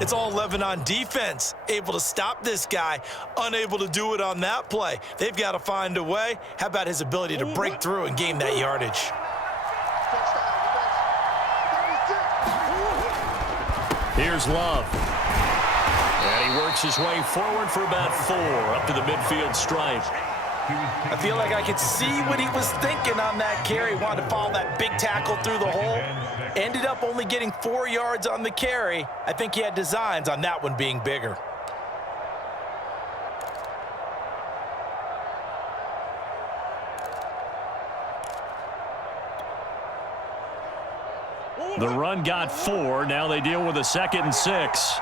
It's all 11 on defense. Able to stop this guy, unable to do it on that play. They've got to find a way. How about his ability to break through and gain that yardage? Here's Love. And he works his way forward for about 4 up to the midfield stripe. I feel like I could see what he was thinking on that carry. Wanted to follow that big tackle through the hole. Ended up only getting 4 yards on the carry. I think he had designs on that one being bigger. The run got 4. Now they deal with a 2nd and 6.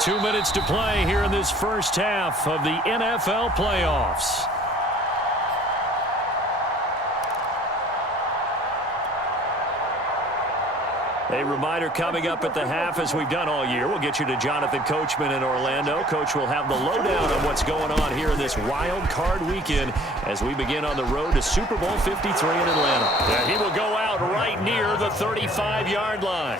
Two minutes to play here in this first half of the NFL playoffs. A reminder coming up at the half, as we've done all year. We'll get you to Jonathan Coachman in Orlando. Coach will have the lowdown on what's going on here in this wild card weekend as we begin on the road to Super Bowl 53 in Atlanta. And he will go out right near the 35-yard line.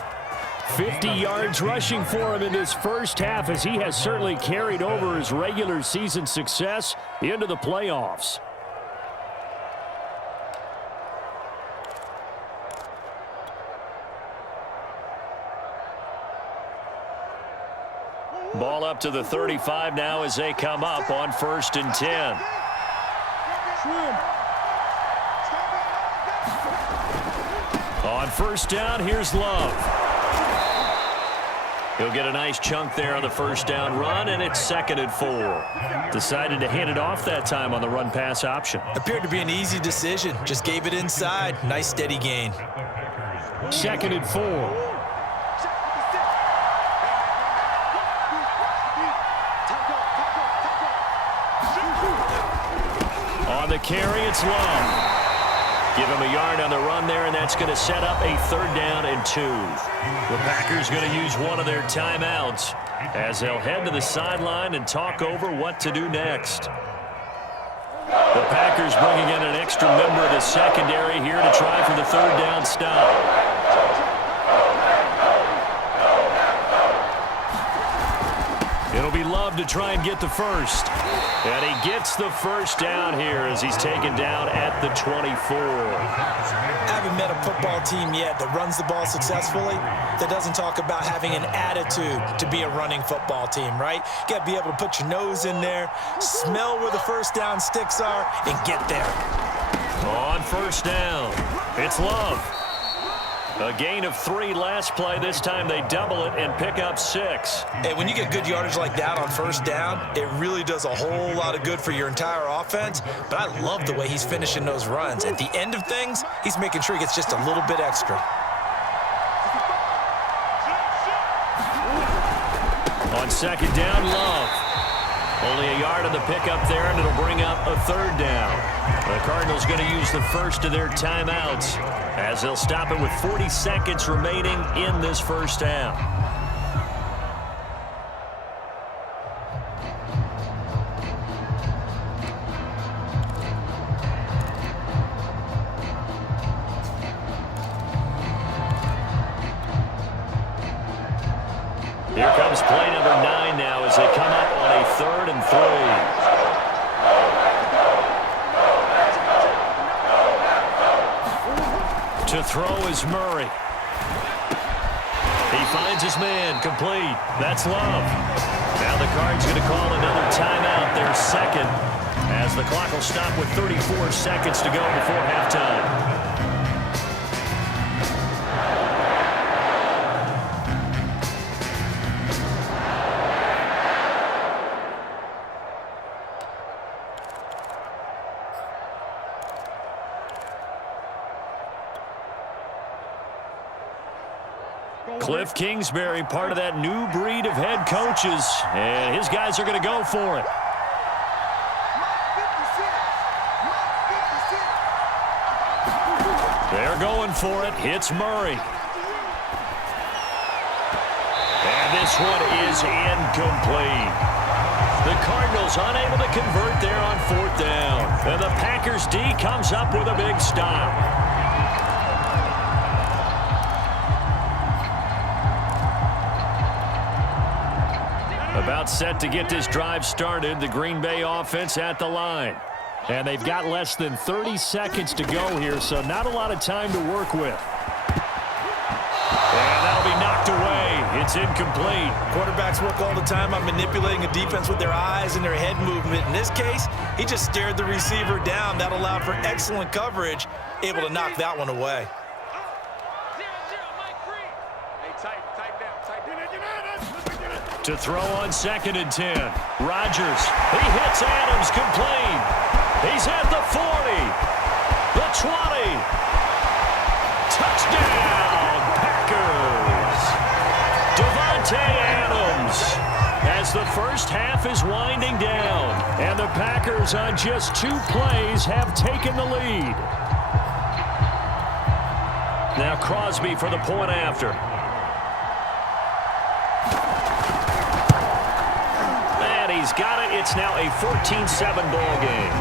50 yards rushing for him in this first half, as he has certainly carried over his regular season success into the playoffs. Ball up to the 35 now as they come up on 1st and 10. On 1st down, here's Love. He'll get a nice chunk there on the 1st down run, and it's 2nd and 4. Decided to hand it off that time on the run-pass option. Appeared to be an easy decision. Just gave it inside. Nice steady gain. 2nd and 4. On the carry, it's Love. Give him a yard on the run there, and that's going to set up a 3rd down and 2. The Packers going to use one of their timeouts as they'll head to the sideline and talk over what to do next. The Packers bringing in an extra member of the secondary here to try for the 3rd down stop. It'll be Love to try and get the first. And he gets the 1st down here as he's taken down at the 24. Haven't met a football team yet that runs the ball successfully, that doesn't talk about having an attitude to be a running football team, right? You got to be able to put your nose in there, smell where the 1st down sticks are, and get there. On 1st down, it's Love. A gain of 3 last play. This time they double it and pick up 6. And when you get good yardage like that on 1st down, it really does a whole lot of good for your entire offense. But I love the way he's finishing those runs. At the end of things, he's making sure he gets just a little bit extra. On 2nd down, Love. Only a yard on the pickup there, and it'll bring up a 3rd down. The Cardinals going to use the first of their timeouts as they'll stop it with 40 seconds remaining in this first half. Here comes play number 9 now as they come up on a 3rd and 3. To throw is Murray. He finds his man, complete. That's Love. Now the Cards going to call another timeout, their 2nd, as the clock will stop with 34 seconds to go before halftime. Cliff Kingsbury, part of that new breed of head coaches, and his guys are going to go for it. They're going for it. Hits Murray. And this one is incomplete. The Cardinals unable to convert there on 4th down. And the Packers D comes up with a big stop. About set to get this drive started, the Green Bay offense at the line. And they've got less than 30 seconds to go here, so not a lot of time to work with. And that'll be knocked away. It's incomplete. Quarterbacks work all the time on manipulating a defense with their eyes and their head movement. In this case, he just stared the receiver down. That allowed for excellent coverage, able to knock that one away. To throw on 2nd and 10. Rodgers. He hits Adams complete. He's at the 40. The 20. Touchdown, Packers. Davante Adams. As the first half is winding down. And the Packers on just 2 plays have taken the lead. Now Crosby for the point after. He's got it. It's now a 14-7 ball game.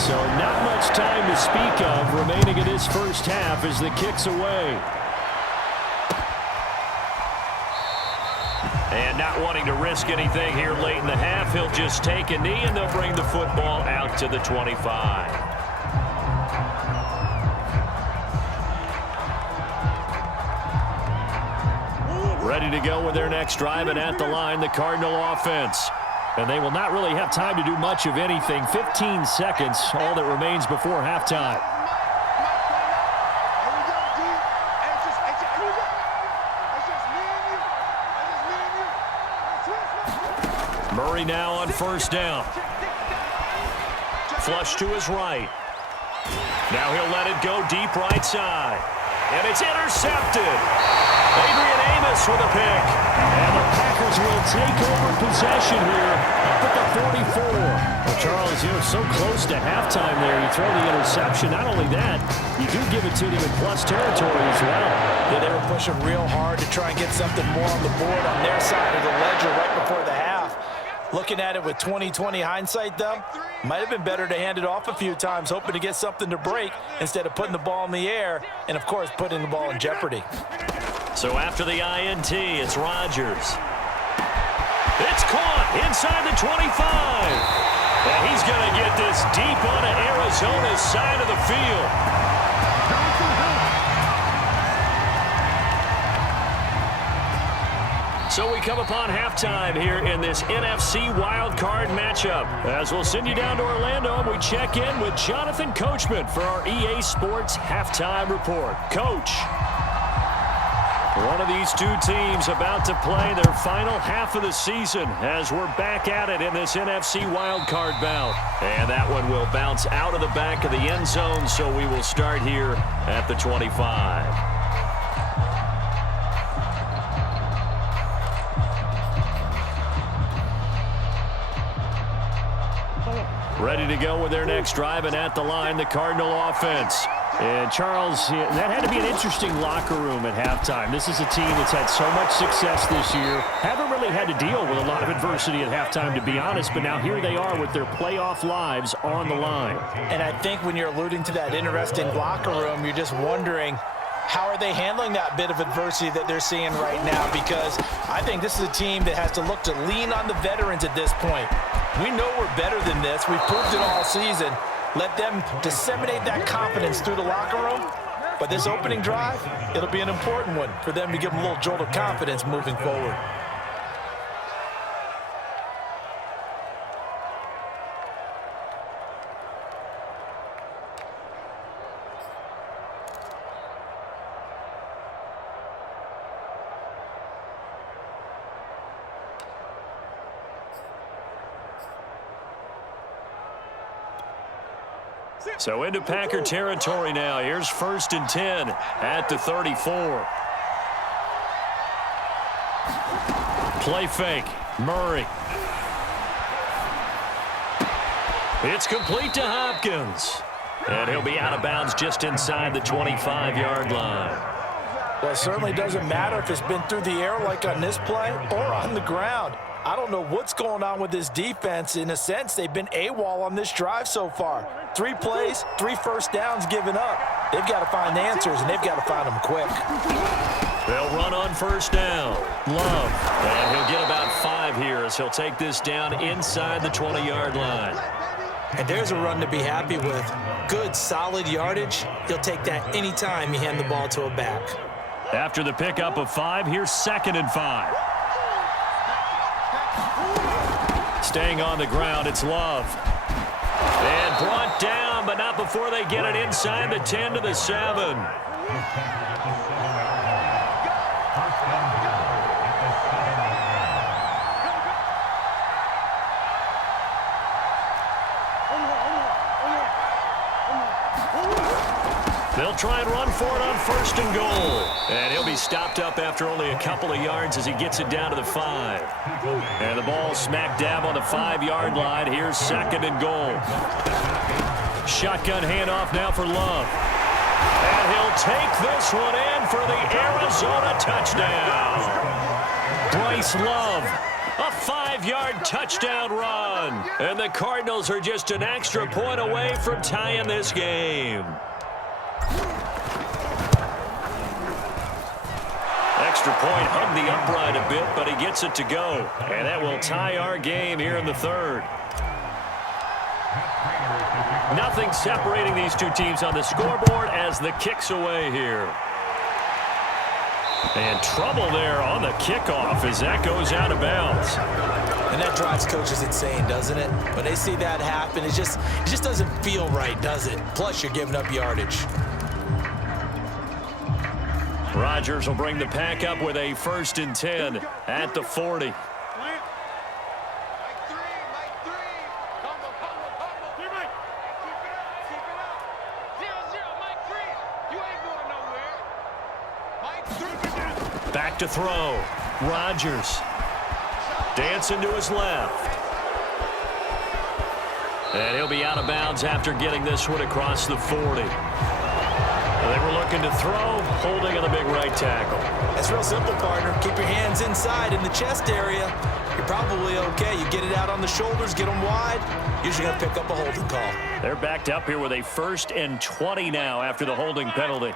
So not much time to speak of remaining in this first half as the kick's away. And not wanting to risk anything here late in the half, he'll just take a knee and they'll bring the football out to the 25. Ready to go with their next drive, and at the line, the Cardinal offense. And they will not really have time to do much of anything. 15 seconds, all that remains before halftime. Murray now on 1st down. Flush to his right. Now he'll let it go deep right side. And it's intercepted. Adrian Amos with a pick. And the Packers will take over possession here up at the 44. Well, Charles, so close to halftime there. You throw the interception. Not only that, you do give it to them in plus territory as well. Yeah, they were pushing real hard to try and get something more on the board on their side of the ledger right before the half. Looking at it with 20/20 hindsight, though, might have been better to hand it off a few times, hoping to get something to break instead of putting the ball in the air and, of course, putting the ball in jeopardy. So after the INT, it's Rodgers. It's caught inside the 25. And he's going to get this deep onto Arizona's side of the field. So we come upon halftime here in this NFC wildcard matchup. As we'll send you down to Orlando, and we check in with Jonathan Coachman for our EA Sports Halftime Report. Coach. One of these two teams about to play their final half of the season as we're back at it in this NFC wildcard bout. And that one will bounce out of the back of the end zone, so we will start here at the 25. Ready to go with their next drive, and at the line, the Cardinal offense. And Charles, that had to be an interesting locker room at halftime. This is a team that's had so much success this year. Haven't really had to deal with a lot of adversity at halftime, to be honest, but now here they are with their playoff lives on the line. And I think when you're alluding to that interesting locker room, you're just wondering, how are they handling that bit of adversity that they're seeing right now? Because I think this is a team that has to look to lean on the veterans at this point. We know we're better than this. We've proved it all season. Let them disseminate that confidence through the locker room. But this opening drive, it'll be an important one for them to give them a little jolt of confidence moving forward. So into Packer territory now. Here's 1st and 10 at the 34. Play fake. Murray. It's complete to Hopkins. And he'll be out of bounds just inside the 25-yard line. Well, it certainly doesn't matter if it's been through the air like on this play or on the ground. I don't know what's going on with this defense. In a sense, they've been AWOL on this drive so far. 3 plays, 3 first downs given up. they've got to find answers, and they've got to find them quick. They'll run on first down. Love. And he'll get about 5 here as he'll take this down inside the 20-yard line. And there's a run to be happy with. Good, solid yardage. He'll take that anytime you hand the ball to a back. After the pickup of 5, here's 2nd and 5. Staying on the ground, it's Love. And brought down, but not before they get it inside the 10 to the 7. They'll try and run for it on 1st and goal. And he'll be stopped up after only a couple of yards as he gets it down to the 5. And the ball smack dab on the 5-yard line. Here's 2nd and goal. Shotgun handoff now for Love. And he'll take this one in for the Arizona touchdown. Bryce Love, a 5-yard touchdown run. And the Cardinals are just an extra point away from tying this game. Extra point hugged the upright a bit, but he gets it to go. And that will tie our game here in the 3rd. Nothing separating these two teams on the scoreboard as the kick's away here. And trouble there on the kickoff as that goes out of bounds. And that drives coaches insane, doesn't it? When they see that happen, it just doesn't feel right, does it? Plus, you're giving up yardage. Rodgers will bring the pack up with a 1st and 10 at the 40. Back to throw. Rodgers. Dancing to his left. And he'll be out of bounds after getting this one across the 40. They were looking to throw, holding on the big right tackle. It's real simple, partner. Keep your hands inside in the chest area. You're probably okay. You get it out on the shoulders, get them wide. Usually going to pick up a holding call. They're backed up here with a 1st and 20 now after the holding penalty.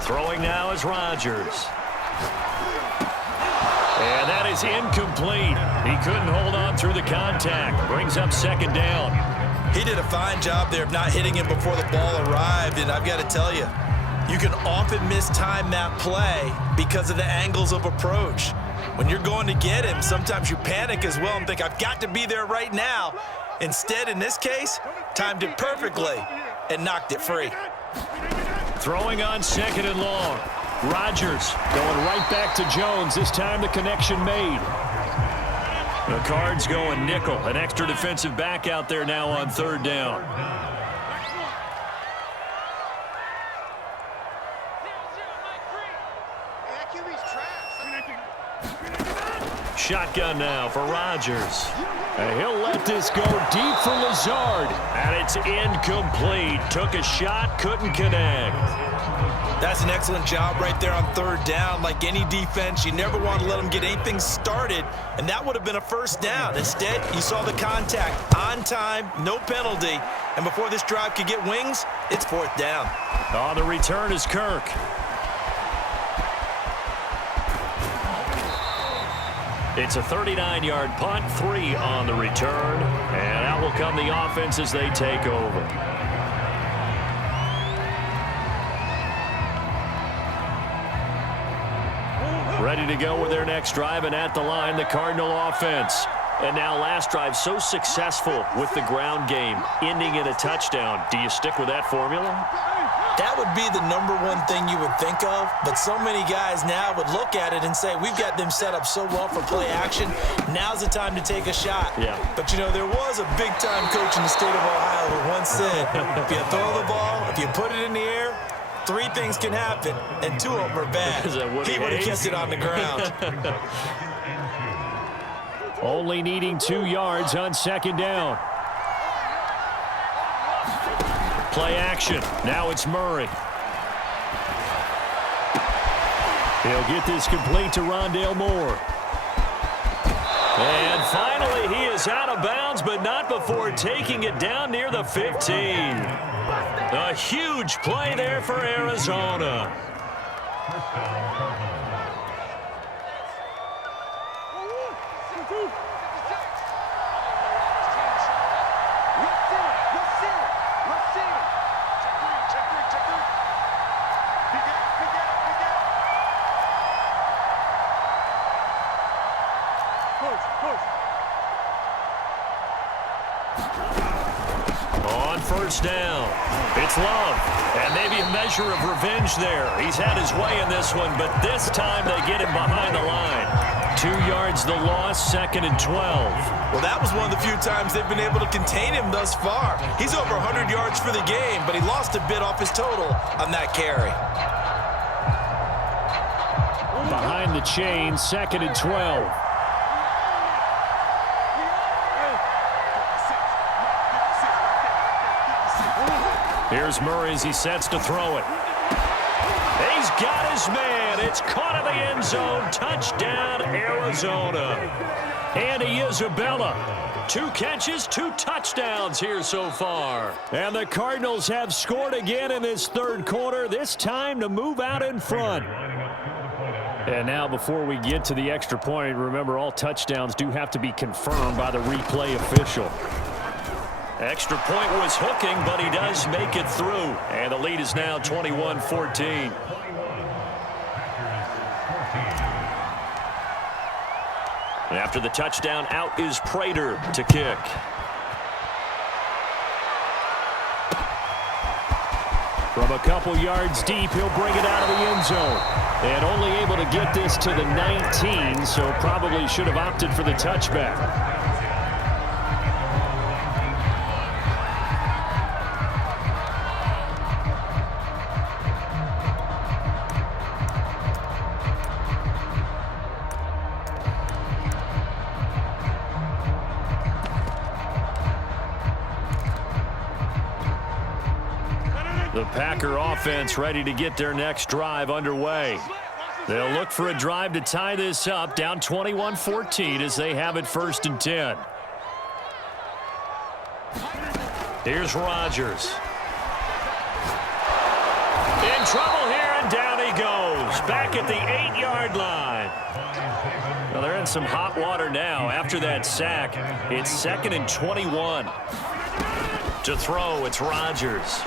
Throwing now is Rodgers. And that is incomplete. He couldn't hold on through the contact. Brings up 2nd down. He did a fine job there of not hitting him before the ball arrived, and I've got to tell you, you can often mistime that play because of the angles of approach. When you're going to get him, sometimes you panic as well and think, I've got to be there right now. Instead, in this case, timed it perfectly and knocked it free. Throwing on 2nd and long. Rodgers going right back to Jones. This time the connection made. The Cards going nickel. An extra defensive back out there now on 3rd down. Shotgun now for Rodgers. And he'll let this go deep for Lazard. And it's incomplete. Took a shot, couldn't connect. That's an excellent job right there on 3rd down. Like any defense, you never want to let them get anything started, and that would have been a 1st down. Instead, you saw the contact on time, no penalty, and before this drive could get wings, it's 4th down. On the return is Kirk. It's a 39-yard punt, 3 on the return, and out will come the offense as they take over. Ready to go with their next drive, and at the line, the Cardinal offense. And now last drive so successful with the ground game, ending in a touchdown. Do you stick with that formula? That would be the #1 thing you would think of, but so many guys now would look at it and say, we've got them set up so well for play action. Now's the time to take a shot. Yeah. But, you know, there was a big-time coach in the state of Ohio who once said, if you throw the ball, if you put it in the air, 3 things can happen, and 2 of them are bad. He would have kept it on the ground. Only needing 2 yards on 2nd down. Play action. Now it's Murray. He'll get this complete to Rondale Moore. And finally, he is is out of bounds, but not before taking it down near the 15. A huge play there for Arizona. On first down, it's Love, and maybe a measure of revenge there. He's had his way in this one, but this time they get him behind the line. 2 yards the loss, 2nd and 12. Well, that was one of the few times they've been able to contain him thus far. He's over 100 yards for the game, but he lost a bit off his total on that carry. Behind the chain, 2nd and 12. Here's Murray as he sets to throw it. He's got his man. It's caught in the end zone. Touchdown, Arizona. Andy Isabella. 2 catches, 2 touchdowns here so far. And the Cardinals have scored again in this third quarter, this time to move out in front. And now before we get to the extra point, remember all touchdowns do have to be confirmed by the replay official. Extra point was hooking, but he does make it through. And the lead is now 21-14. After the touchdown, out is Prater to kick. From a couple yards deep, he'll bring it out of the end zone. And only able to get this to the 19, so probably should have opted for the touchback. The Packer offense ready to get their next drive underway. They'll look for a drive to tie this up, down 21-14 as they have it 1st and 10. Here's Rodgers. In trouble here, and down he goes. Back at the 8-yard line. Well, they're in some hot water now after that sack. It's 2nd and 21. To throw, it's Rodgers.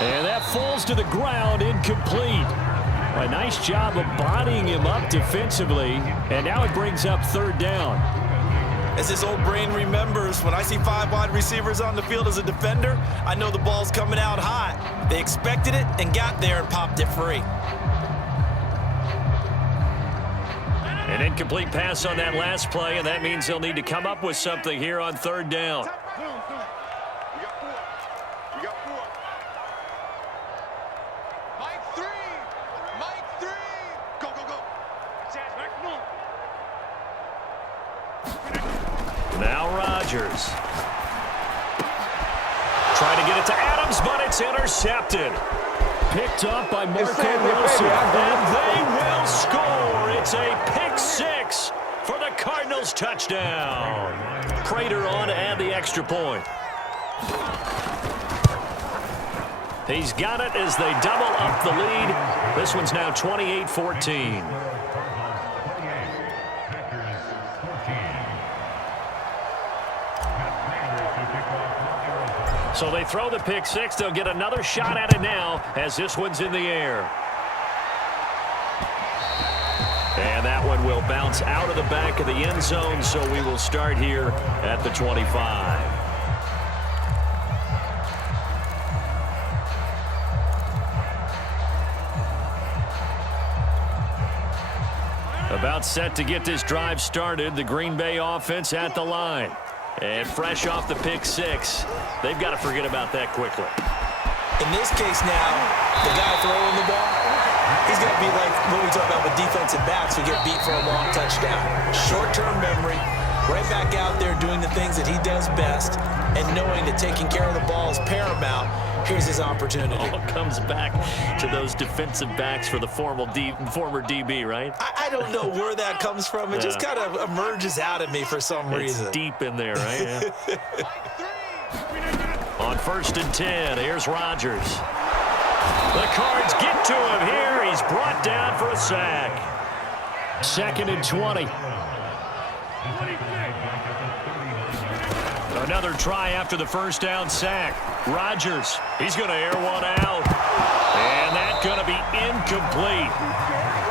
And that falls to the ground, incomplete. A nice job of bodying him up defensively, and now it brings up 3rd down. As his old brain remembers, when I see 5 wide receivers on the field as a defender, I know the ball's coming out hot. They expected it and got there and popped it free. An incomplete pass on that last play, and that means they'll need to come up with something here on 3rd down. Now Rodgers. Trying to get it to Adams, but it's intercepted. Picked up by Marco Wilson, and they will score. It's a pick 6 for the Cardinals touchdown. Prater on to add the extra point. He's got it as they double up the lead. This one's now 28-14. So they throw the pick 6. They'll get another shot at it now as this one's in the air. And that one will bounce out of the back of the end zone, so we will start here at the 25. About set to get this drive started. The Green Bay offense at the line. And fresh off the pick 6, they've got to forget about that quickly. In this case now, the guy throwing the ball, he's going to be like what we talk about with defensive backs who get beat for a long touchdown. Short-term memory, right back out there doing the things that he does best and knowing that taking care of the ball is paramount. Here's his opportunity. All comes back to those defensive backs for the former DB, right? I don't know where that comes from. It just kind of emerges out of me for some reason. It's deep in there, right? Yeah. On 1st and 10, here's Rodgers. The Cards get to him here. He's brought down for a sack. 2nd and 20. Another try after the first down sack. Rodgers, he's going to air one out. And that's going to be incomplete.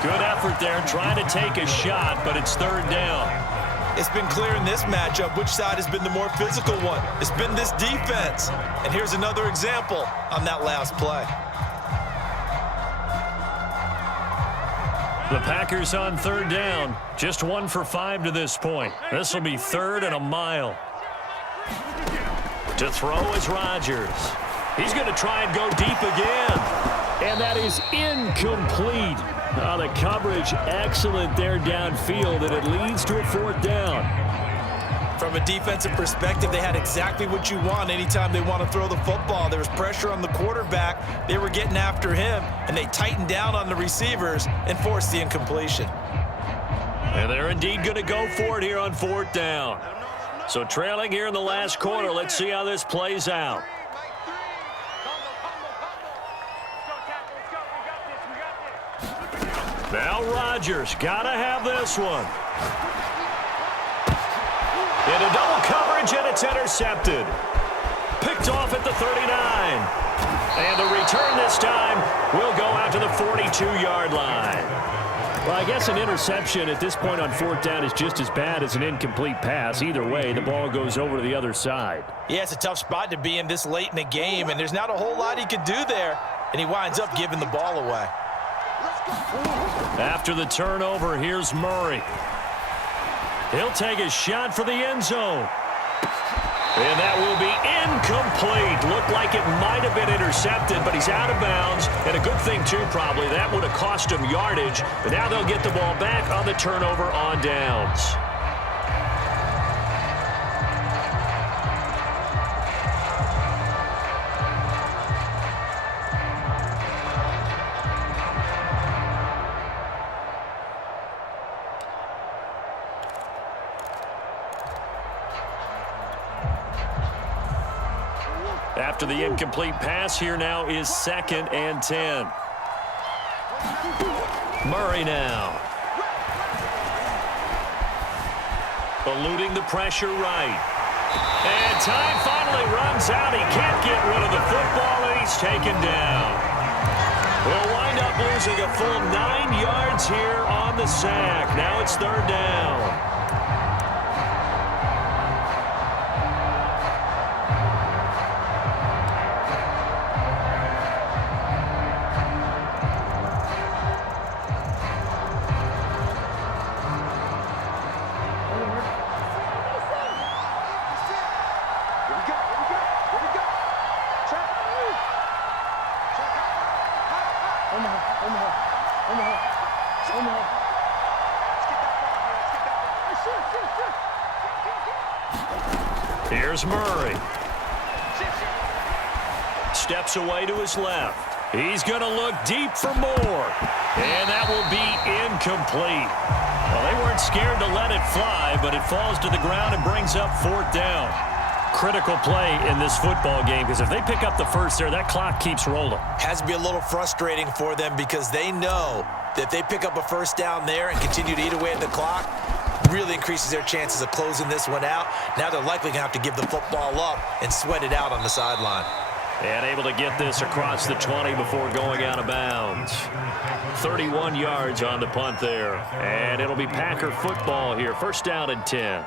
Good effort there trying to take a shot, but it's 3rd down. It's been clear in this matchup which side has been the more physical one. It's been this defense. And here's another example on that last play. The Packers on 3rd down. Just 1 for 5 to this point. This will be 3rd and a mile. To throw is Rodgers. He's going to try and go deep again. And that is incomplete. The coverage excellent there downfield, and it leads to a 4th down. From a defensive perspective, they had exactly what you want anytime they want to throw the football. There was pressure on the quarterback. They were getting after him, and they tightened down on the receivers and forced the incompletion. And they're indeed going to go for it here on 4th down. So trailing here in the last quarter, let's see how this plays out. Now Rodgers, gotta have this one. Into double coverage, and it's intercepted. Picked off at the 39. And the return this time will go out to the 42-yard line. Well, I guess an interception at this point on 4th down is just as bad as an incomplete pass. Either way, the ball goes over to the other side. Yeah, it's a tough spot to be in this late in the game, and there's not a whole lot he could do there, and he winds up giving the ball away. After the turnover, here's Murray. He'll take a shot for the end zone. And that will be incomplete. Looked like it might have been intercepted, but he's out of bounds. And a good thing, too, probably. That would have cost him yardage. But now they'll get the ball back on the turnover on downs. After the incomplete pass, here now is 2nd and 10. Murray now. Eluding the pressure right. And time finally runs out. He can't get rid of the football, and he's taken down. We'll wind up losing a full 9 yards here on the sack. Now it's 3rd down. Here's Murray. Steps away to his left. He's going to look deep for more. And that will be incomplete. Well, they weren't scared to let it fly, but it falls to the ground and brings up 4th down. Critical play in this football game, because if they pick up the first there, that clock keeps rolling. Has to be a little frustrating for them because they know that if they pick up a first down there and continue to eat away at the clock, really increases their chances of closing this one out. Now they're likely going to have to give the football up and sweat it out on the sideline. And able to get this across the 20 before going out of bounds. 31 yards on the punt there. And it'll be Packer football here. 1st down and 10.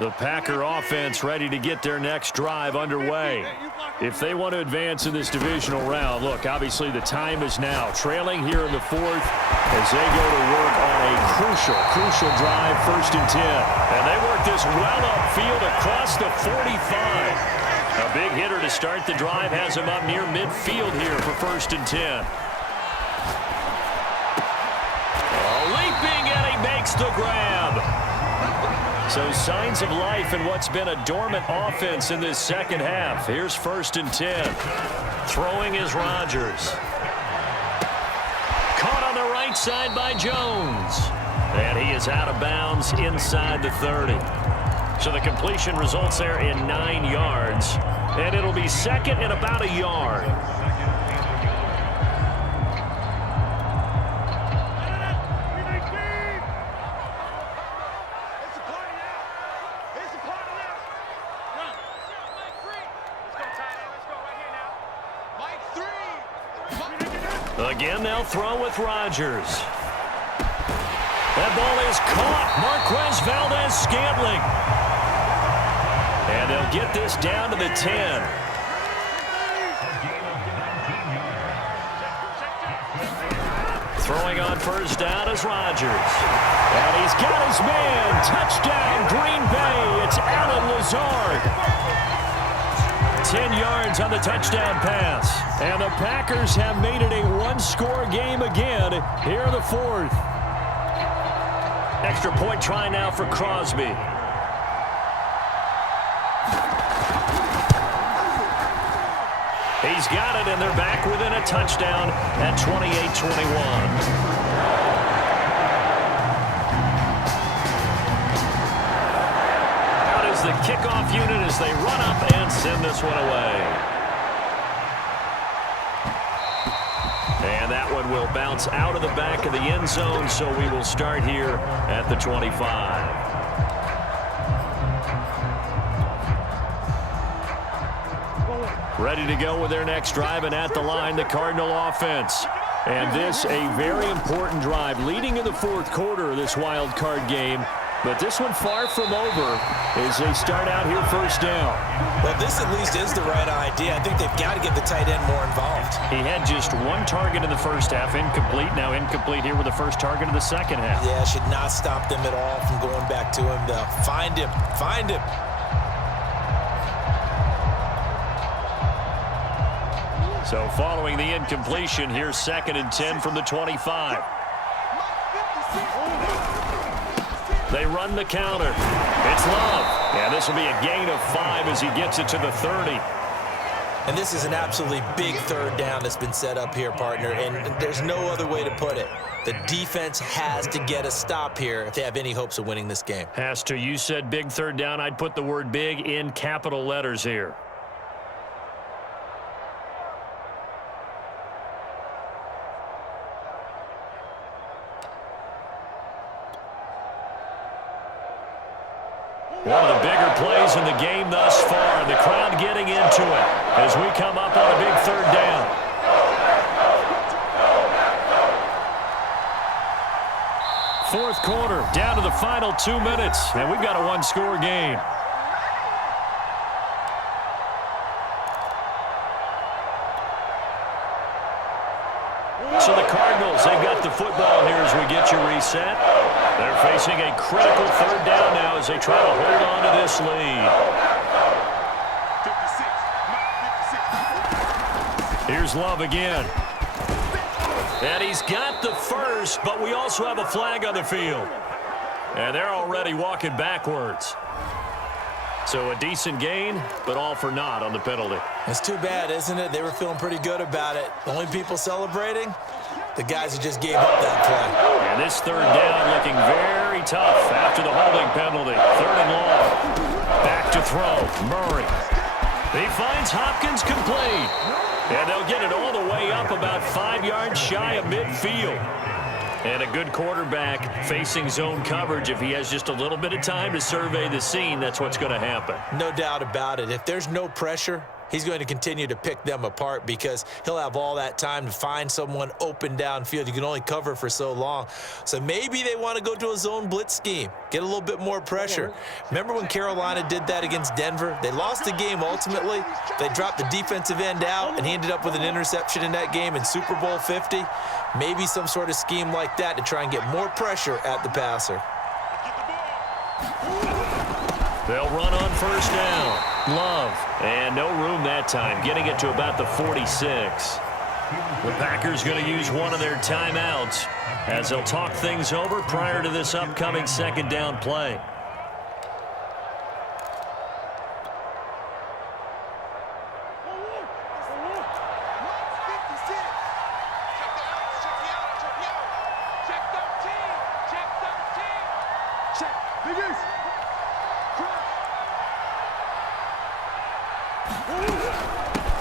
The Packer offense ready to get their next drive underway. If they want to advance in this divisional round, look, obviously the time is now. Trailing here in the 4th as they go to work on a crucial drive, 1st and 10. And they work this well upfield across the 45. A big hitter to start the drive has him up near midfield here for 1st and 10. Leaping, and he makes the grab. So signs of life in what's been a dormant offense in this second half. Here's 1st and 10. Throwing is Rodgers. Caught on the right side by Jones. And he is out of bounds inside the 30. So the completion results there in 9 yards. And it'll be second and about a yard. Again, they'll throw with Rodgers. That ball is caught. Marquez Valdez-Scantling. And they'll get this down to the 10. Throwing on 1st down is Rodgers. And he's got his man. Touchdown, Green Bay. It's Allen Lazard. 10 yards on the touchdown pass. And the Packers have made it a one-score game again here in the 4th. Extra point try now for Crosby. He's got it, and they're back within a touchdown at 28-21. The kickoff unit as they run up and send this one away. And that one will bounce out of the back of the end zone, so we will start here at the 25. Ready to go with their next drive, and at the line, the Cardinal offense. And this a very important drive leading in the 4th quarter of this wild card game. But this one far from over as they start out here 1st down. Well, this at least is the right idea. I think they've got to get the tight end more involved. He had just 1 target in the 1st half, incomplete. Now incomplete here with the 1st target of the 2nd half. Yeah, should not stop them at all from going back to him. Though. Find him. Find him. So following the incompletion, here's 2nd and 10 from the 25. They run the counter. It's Love. Yeah, this will be a gain of 5 as he gets it to the 30. And this is an absolutely big 3rd down that's been set up here, partner, and there's no other way to put it. The defense has to get a stop here if they have any hopes of winning this game. Has to. You said big 3rd down. I'd put the word big in capital letters here. One of the bigger plays in the game thus far, and the crowd getting into it as we come up on a big 3rd down. Fourth quarter, down to the final 2 minutes, and we've got a one-score game. So the Cardinals, they've got the football here as we get you reset. They're facing a critical 3rd down now as they try to hold on to this lead. Here's Love again. And he's got the 1st, but we also have a flag on the field. And they're already walking backwards. So a decent gain, but all for naught on the penalty. It's too bad, isn't it? They were feeling pretty good about it. The only people celebrating, the guys who just gave up that play. And this 3rd down looking very tough after the holding penalty. 3rd and long. Back to throw. Murray. He finds Hopkins complete. And they'll get it all the way up about 5 yards shy of midfield. And a good quarterback facing zone coverage. If he has just a little bit of time to survey the scene, that's what's going to happen. No doubt about it. If there's no pressure, he's going to continue to pick them apart because he'll have all that time to find someone open downfield. You can only cover for so long. So maybe they want to go to a zone blitz scheme, get a little bit more pressure. Remember when Carolina did that against Denver? They lost the game ultimately. They dropped the defensive end out, and he ended up with an interception in that game in Super Bowl 50. Maybe some sort of scheme like that to try and get more pressure at the passer. They'll run on 1st down. Love. And no room that time, getting it to about the 46. The Packers going to use one of their timeouts as they'll talk things over prior to this upcoming 2nd down play.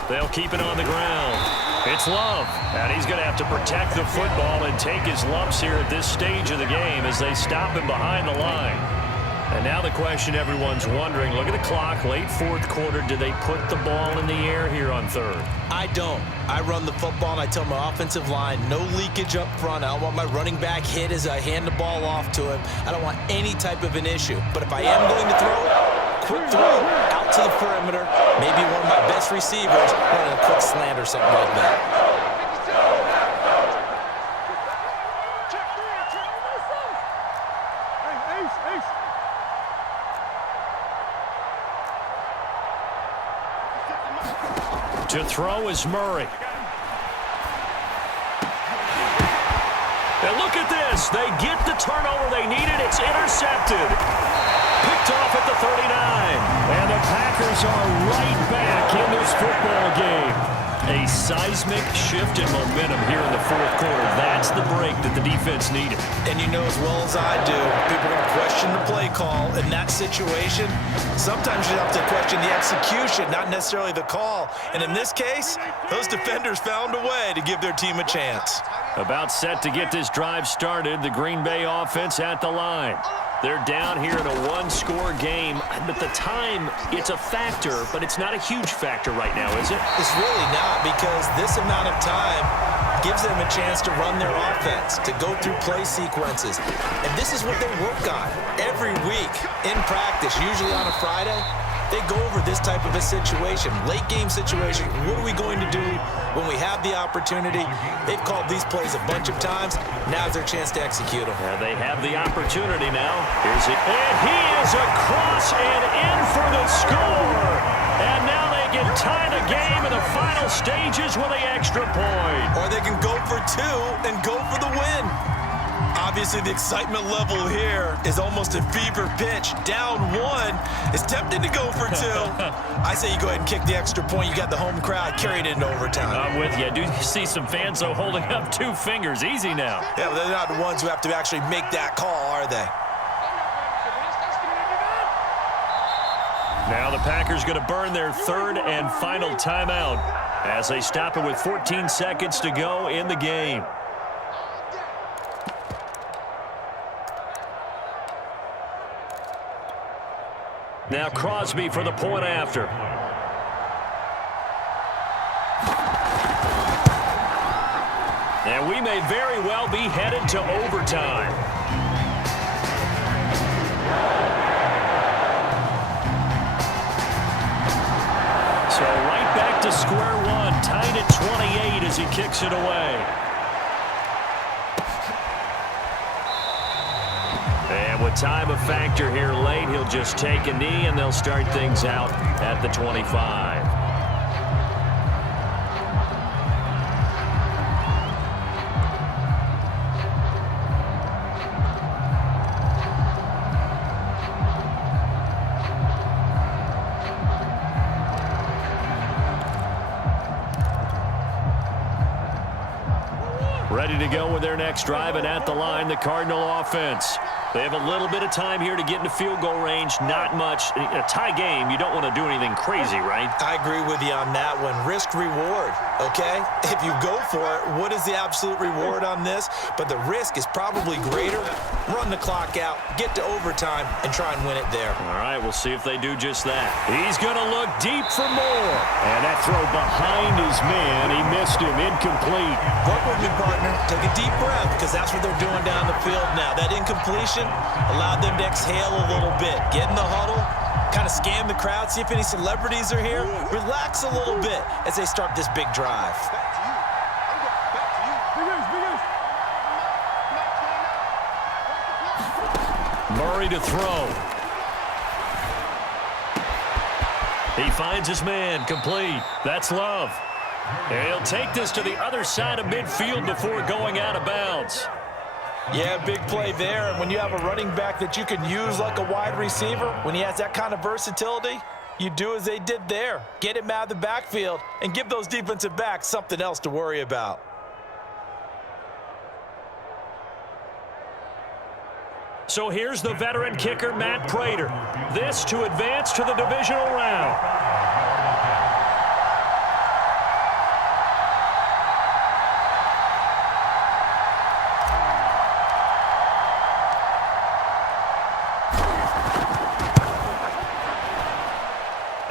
They'll keep it on the ground. It's Love, and he's going to have to protect the football and take his lumps here at this stage of the game as they stop him behind the line. And now the question everyone's wondering, look at the clock, late fourth quarter, do they put the ball in the air here on third? I don't. I run the football, and I tell my offensive line, no leakage up front. I don't want my running back hit as I hand the ball off to him. I don't want any type of an issue. But if I am going to throw, quick throw out to the perimeter, maybe one of my best receivers running a quick slant or something like that. To throw is Murray. And look at this. They get the turnover they needed. It's intercepted. Picked off at the 39. And the Packers are right back in this football game. A seismic shift in momentum here in the fourth quarter. That's the break that the defense needed. And you know as well as I do, people are going to question the play call in that situation. Sometimes you have to question the execution, not necessarily the call. And in this case, those defenders found a way to give their team a chance. About set to get this drive started, the Green Bay offense at the line. They're down here in a one-score game, but the time, it's a factor, but it's not a huge factor right now, is it? It's really not, because this amount of time gives them a chance to run their offense, to go through play sequences. And this is what they work on every week in practice, usually on a Friday. They go over this type of a situation, late game situation. What are we going to do when we have the opportunity? They've called these plays a bunch of times. Now's their chance to execute them. Yeah, they have the opportunity now. Here's it. And he is across and in for the score. And now they can tie the game in the final stages with an extra point. Or they can go for two and go for the win. Obviously, the excitement level here is almost a fever pitch. Down one. It's tempting to go for two. I say you go ahead and kick the extra point. You got the home crowd carried into overtime. I'm with you. I do see some fans, though, holding up two fingers. Easy now. Yeah, but they're not the ones who have to actually make that call, are they? Now the Packers going to burn their third and final timeout as they stop it with 14 seconds to go in the game. Now Crosby for the point after. And we may very well be headed to overtime. So right back to square one, tied at 28 as he kicks it away. And with time a factor here late, he'll just take a knee and they'll start things out at the 25. Ready to go with their next drive, and at the line, the Cardinal offense. They have a little bit of time here to get into field goal range. Not much. In a tie game, you don't want to do anything crazy, right? I agree with you on that one. Risk reward, okay? If you go for it, what is the absolute reward on this? But the risk is probably greater. Run the clock out, get to overtime, and try and win it there. All right, we'll see if they do just that. He's going to look deep for more. And that throw behind his man, he missed him, incomplete. Work with me, partner. Take a deep breath, because that's what they're doing down the field now. That incompletion allowed them to exhale a little bit. Get in the huddle, kind of scan the crowd, see if any celebrities are here. Relax a little bit as they start this big drive. Murray to throw. He finds his man, complete. That's Love. And he'll take this to the other side of midfield before going out of bounds. Yeah, big play there. And when you have a running back that you can use like a wide receiver, when he has that kind of versatility, you do as they did there. Get him out of the backfield and give those defensive backs something else to worry about. So here's the veteran kicker, Matt Prater. This to advance to the divisional round.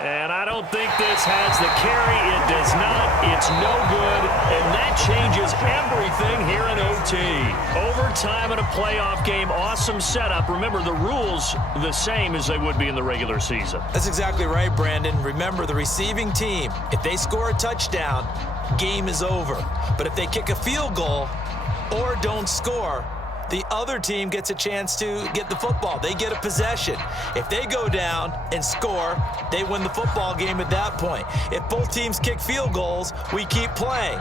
And I don't think this has the carry. It does not. It's no good. And that changes everything here in OT. Overtime in a playoff game. Awesome setup. Remember, the rules the same as they would be in the regular season. That's exactly right, Brandon. Remember, the receiving team, if they score a touchdown, game is over. But if they kick a field goal or don't score, the other team gets a chance to get the football. They get a possession. If they go down and score, they win the football game at that point. If both teams kick field goals, we keep playing.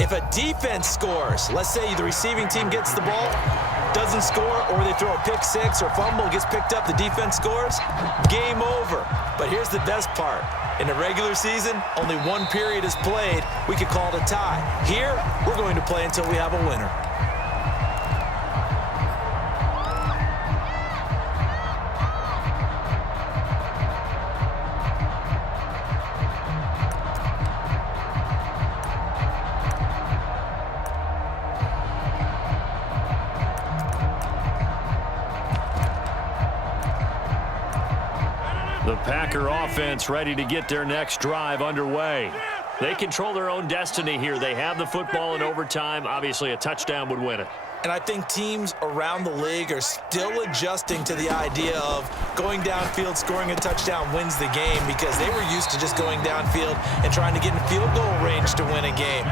If a defense scores, let's say the receiving team gets the ball, doesn't score, or they throw a pick six or fumble, gets picked up, the defense scores, game over. But here's the best part. In the regular season, only one period is played. We could call it a tie. Here, we're going to play until we have a winner. The Packer offense ready to get their next drive underway. They control their own destiny here. They have the football in overtime. Obviously, a touchdown would win it. And I think teams around the league are still adjusting to the idea of going downfield, scoring a touchdown wins the game, because they were used to just going downfield and trying to get in field goal range to win a game.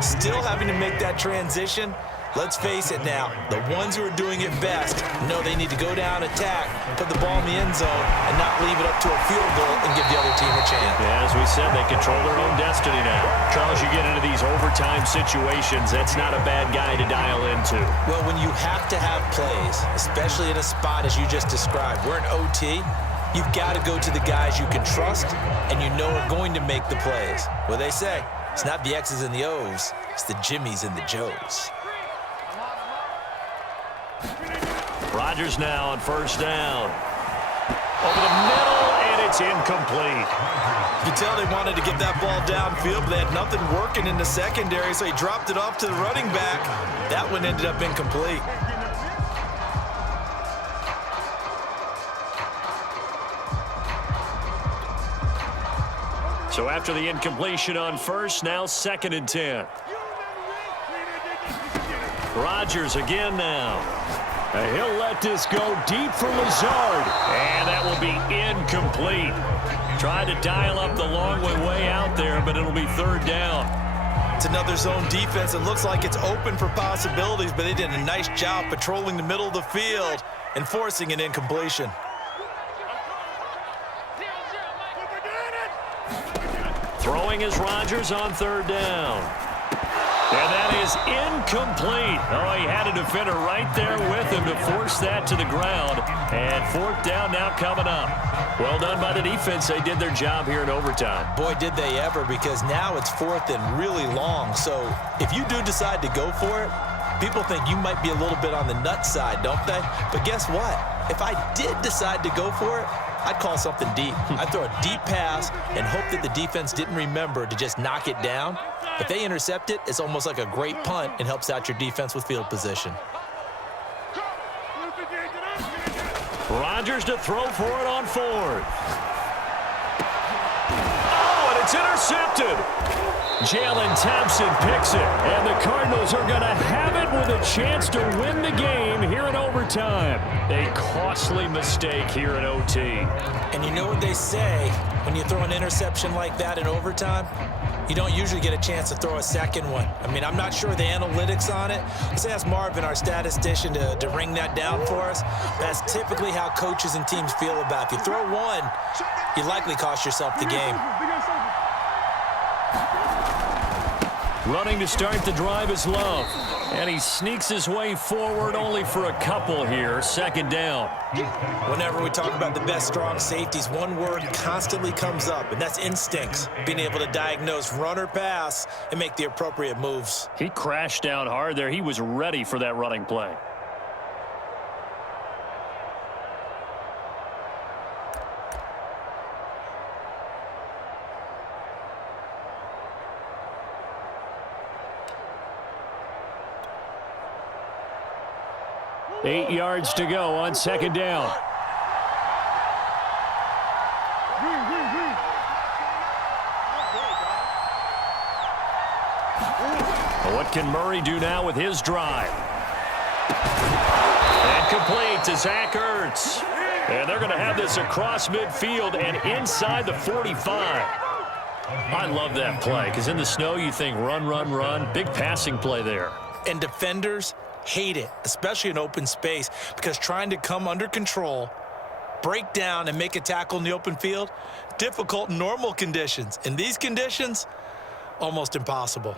Still having to make that transition. Let's face it now, the ones who are doing it best know they need to go down, attack, put the ball in the end zone, and not leave it up to a field goal and give the other team a chance. Yeah, as we said, they control their own destiny now. Charles, you get into these overtime situations, that's not a bad guy to dial into. Well, when you have to have plays, especially in a spot as you just described, we're in OT, you've got to go to the guys you can trust and you know are going to make the plays. Well, they say, it's not the X's and the O's, it's the Jimmys and the Joes. Rodgers now on first down. Over the middle, and it's incomplete. You can tell they wanted to get that ball downfield, but they had nothing working in the secondary, so he dropped it off to the running back. That one ended up incomplete. So after the incompletion on first, now 2nd and 10. Rodgers again now. And he'll let this go deep for Lazard. And that will be incomplete. Tried to dial up the long way out there, but it'll be 3rd down. It's another zone defense. It looks like it's open for possibilities, but they did a nice job patrolling the middle of the field and forcing an incompletion. Throwing is Rodgers on 3rd down. And that is incomplete. Oh, he had a defender right there with him to force that to the ground. And 4th down now coming up. Well done by the defense. They did their job here in overtime. Boy, did they ever, because now it's 4th and really long. So if you do decide to go for it, people think you might be a little bit on the nut side, don't they? But guess what? If I did decide to go for it, I'd call something deep. I'd throw a deep pass and hope that the defense didn't remember to just knock it down. If they intercept it, it's almost like a great punt and helps out your defense with field position. Rodgers to throw for it on 4th. Oh, and it's intercepted. Jalen Thompson picks it, and the Cardinals are going to have it with a chance to win the game here in overtime. A costly mistake here in OT. And you know what they say, when you throw an interception like that in overtime, you don't usually get a chance to throw a second one. I mean, I'm not sure the analytics on it. Let's ask Marvin, our statistician, to ring that down for us. That's typically how coaches and teams feel about it. If you throw one, you likely cost yourself the game. Running to start the drive is Love. And he sneaks his way forward only for a couple here. 2nd down. Whenever we talk about the best strong safeties, one word constantly comes up, and that's instincts. Being able to diagnose run or pass and make the appropriate moves. He crashed down hard there. He was ready for that running play. 8 yards to go on second down. What can Murray do now with his drive? And complete to Zach Ertz. And they're going to have this across midfield and inside the 45. I love that play because in the snow you think run, run, run. Big passing play there. And defenders hate it, especially in open space, because trying to come under control, break down, and make a tackle in the open field, difficult in normal conditions. In these conditions, almost impossible.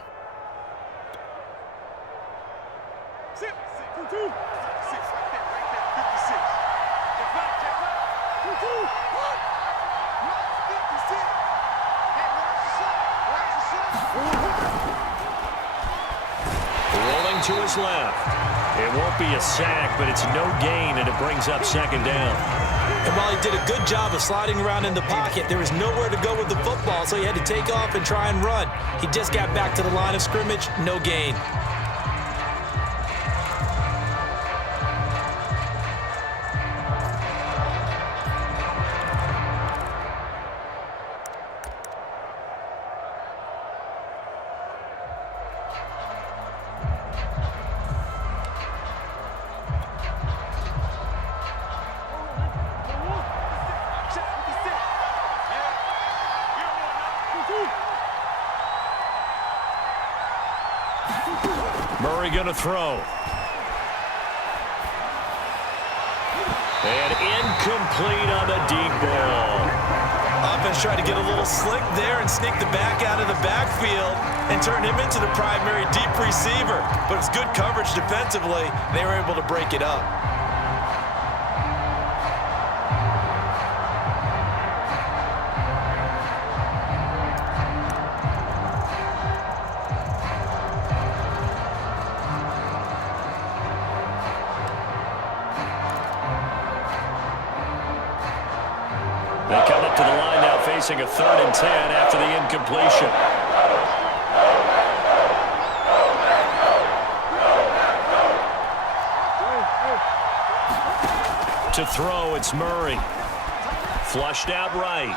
Rolling to his left. It won't be a sack, but it's no gain, and it brings up second down. And while he did a good job of sliding around in the pocket, there was nowhere to go with the football, so he had to take off and try and run. He just got back to the line of scrimmage, no gain. Murray going to throw. And incomplete on the deep ball. Offense tried to get a little slick there and sneak the back out of the backfield and turn him into the primary deep receiver. But it's good coverage defensively. They were able to break it up. They come up to the line now facing a 3rd and 10 after the incompletion. To throw, it's Murray. Flushed out right.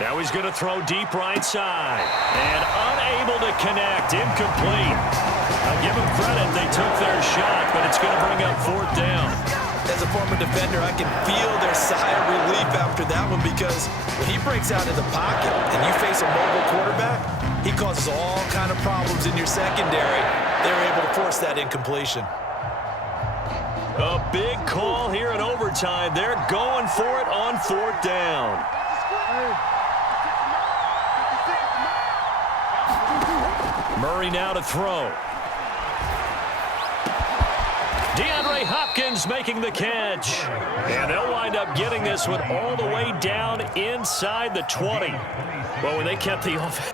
Now he's going to throw deep right side. And unable to connect. Incomplete. I'll give him credit. They took their shot, but it's going to bring up 4th down. As a former defender, I can feel their sigh of relief after that one, because when he breaks out of the pocket and you face a mobile quarterback, he causes all kind of problems in your secondary. They were able to force that incompletion. A big call here in overtime. They're going for it on 4th down. Murray now to throw. DeAndre Hopkins making the catch. And they'll wind up getting this one all the way down inside the 20. Well, when they kept the offense.